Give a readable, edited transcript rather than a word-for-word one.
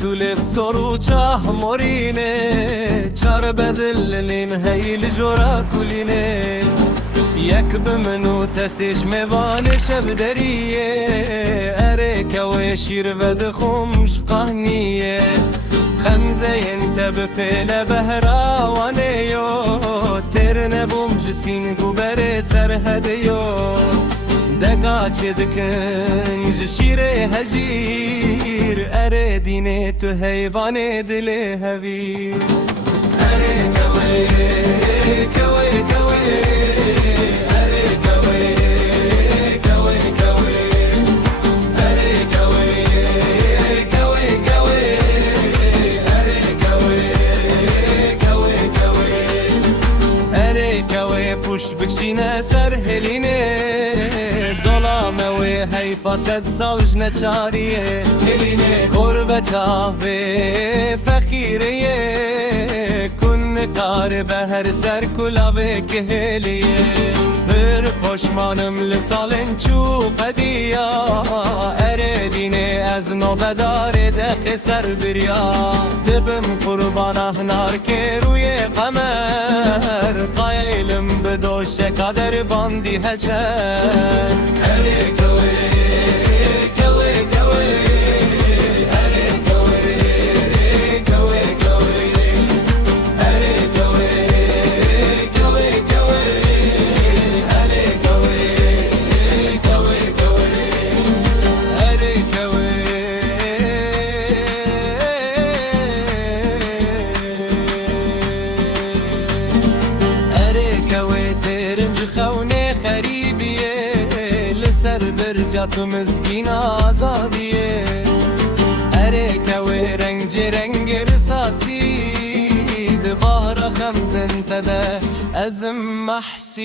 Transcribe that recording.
تولف سرو چاه مورینه چار بدلنین هیل جورا کلینه یک بمنو تسیش میوان شب دریه اره کوه شیر و دخومش قهنیه خمزه انت بپیل بهراوانه یو تر نبوم جسین گوبر سرهده یو دقا چه دکن جشیر هجیر اره دینه تو حیوان دل هویر اره کوه کوه کوه اره کوه کوه کوه اره کوه کوه کوه اره کوه کوه کوه اره کوه پوش بکشینه سر هلینه هی فاسد سالج نچاریه هلینه قربتا و فقیریه کن کار به هر سر کلاوه که هلیه پر پشمانم لسالن چو قدیا اره دینه از نوبدار دق سر بریا دبم قربان احنار که روی قمر قایلم بدوش قدر باندی هجر اره کوه کوه کوه اره کوه کوه کوه اره کوه کوه کوه اره کوه کوه کوه اره کوه اره کوه ترنج خونه خریبیه سر برجات و مزگین آزادیه اره کوه رنگ رنگ رساسی دبارا خمزن تده از محسی